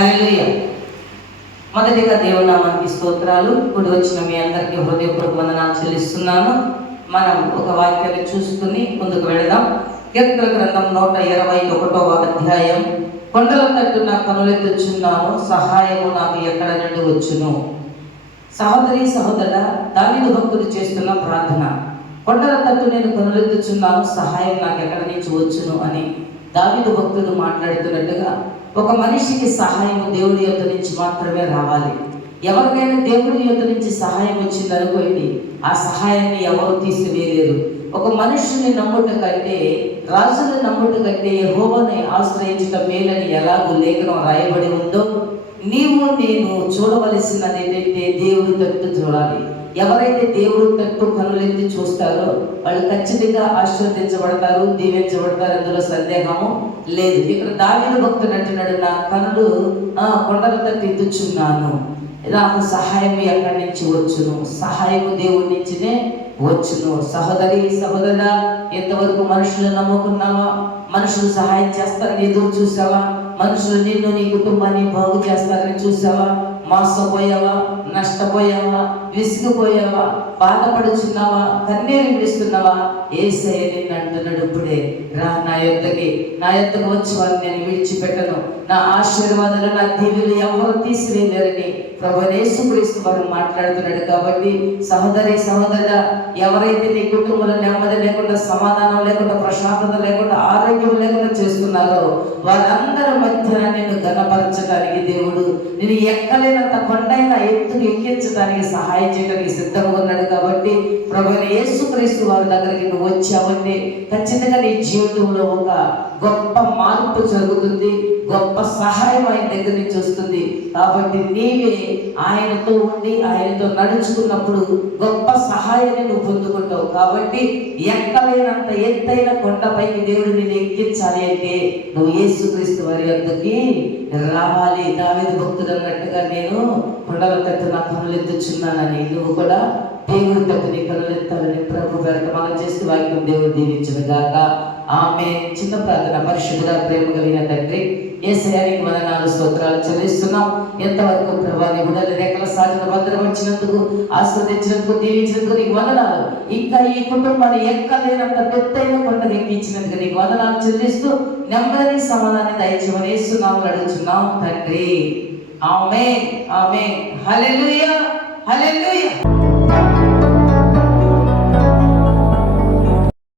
హల్లెలూయా. మొదటిగా దేవుని నామానికి స్తోత్రాలు. ఇప్పుడు వచ్చిన మీ అందరికీ హృదయపూర్వక వందనాలు చెల్లిస్తున్నాను. మనం ఒక వాక్యాన్ని చూసుకుని ముందుకు వెళదాం. కీర్తన గ్రంథం నూట ఇరవై ఒకటవ అధ్యాయం. కొండల తట్టు నా కనులెత్తుచున్నాను సహాయము నాకు ఎక్కడ నుండి వచ్చును? సహోదరి సహోదర దావిదు భక్తులు చేస్తున్న ప్రార్థన. కొండల తట్టు నేను కనులెత్తుచున్నాను సహాయం నాకు ఎక్కడ నుంచి వచ్చును అని. దావిదు భక్తుడు మాట్లాడుతున్నట్టుగా ఒక మనిషికి సహాయం దేవుడి యొక్క నుంచి మాత్రమే రావాలి. ఎవరికైనా దేవుడి యొక్క నుంచి సహాయం వచ్చింది అనుకోండి ఆ సహాయాన్ని ఎవరు తీసివేయలేరు ఒక మనుషుని నమ్ముట కంటే రాజుని నమ్ముట కంటే యెహోవాని ఆశ్రయించడం మేలని ఎలాగో లేఖనం రాయబడి ఉందో నీవు నేను చూడవలసినది ఏంటంటే దేవుడి తట్టు చూడాలి. ఎవరైతే దేవుడు తట్టు కనులెత్తి చూస్తారో వాళ్ళు ఖచ్చితంగా ఆశీర్వదించబడతారు దీవించబడతారు అందులో సందేహము లేదు. ఇక్కడ దావిన భక్తుడు అంటున్నాడు నా కనులు ఆ కొండల తట్టు నాకు సహాయం ఎక్కడి నుంచి వచ్చును. సహాయము దేవుడి నుంచినే వచ్చును. సహోదరి సహోదర ఎంతవరకు మనుషులు నమ్ముకున్నావా? మనుషులు సహాయం చేస్తారని ఎదురు చూసావా? మనుషులు నిన్ను నీ కుటుంబాన్ని బాగు చేస్తారని చూసావా? మోసపోయావా? నష్టపోయావా? విసిగిపోయావా? బాధపడుచున్నావా? కన్నీరు విడుస్తున్నావా? ఏసయ్య నిన్ను అంటున్నాడు ఇప్పుడే. రా నా యొద్దకి. నా యొద్దకు వచ్చి వారిని నేను విడిచిపెట్టను. నా ఆశీర్వాదాలు నా దీవులు ఎవరు తీసివేయలేరని ప్రభు యేసుక్రీస్తు వారు మాట్లాడుతున్నాడు కాబట్టి సహోదరి సహోదర ఎవరైతే నీ కుటుంబంలో నెమ్మది లేకుండా సమాధానం లేకుండా ప్రశాంతత లేకుండా ఆరోగ్యం లేకుండా చేస్తున్నారో వారందరి మధ్య నిన్ను ఘనపరచడానికి దేవుడు నేను ఎక్కలేనంత కొండైన ఎత్తును ఎక్కించడానికి సహాయం చేయడానికి సిద్ధంగా ఉన్నాడు కాబట్టి ప్రభు యేసుక్రీస్తు వారి దగ్గరికి నువ్వు వచ్చావంటే ఖచ్చితంగా నీ జీవితంలో ఒక గొప్ప మార్పు జరుగుతుంది. గొప్ప సహాయం ఆయన దగ్గర నుంచి వస్తుంది. కాబట్టి నీవే ఆయనతో ఉండి ఆయనతో నడుచుకున్నప్పుడు గొప్ప సహాయాన్ని నువ్వు పొందుకుంటావు. కాబట్టి ఎక్కలేనంత ఎత్తైన కొండపైకి దేవుడు నేను ఎక్కించాలి అంటే నువ్వు యేసుక్రీస్తు వారి వద్దకి రావాలి దావేది భక్తుడు అన్నట్టుగా నేను కొండల తట్టు నా కనులు ఎత్తుచున్నానని నువ్వు కూడా దేవుడి తట్టు నీ కనులు ఎత్తాలని ప్రభు పెరట మనం చేసి వాక్యం దేవుడు దీవించిన గాక. ఆమె చిన్న ప్రార్థన. పరిశుద్ధ ప్రేమ కలిగిన తండ్రి ఏసయానికి వదనాలు స్తోత్రాలు చెల్లిస్తున్నాం. ఎంతవరకు ప్రభా నీ బిడ్డల రెక్కల సాటిన భద్రపరిచినందుకు ఆస్వాదించినందుకు దీవించినందుకు నీకు వందనాలు. ఇంకా ఈ కుటుంబాన్ని ఎక్కలేనంత పెద్దైన కొండకు ఎక్కించినందుకు నీకు వందనాలు చెల్లిస్తూ నెమ్మది సమాధాన్ని దయచేమని వేస్తున్నాము అడుగుతున్నాం తండ్రి. ఆమె ఆమె హల్లెలూయా హల్లెలూయా.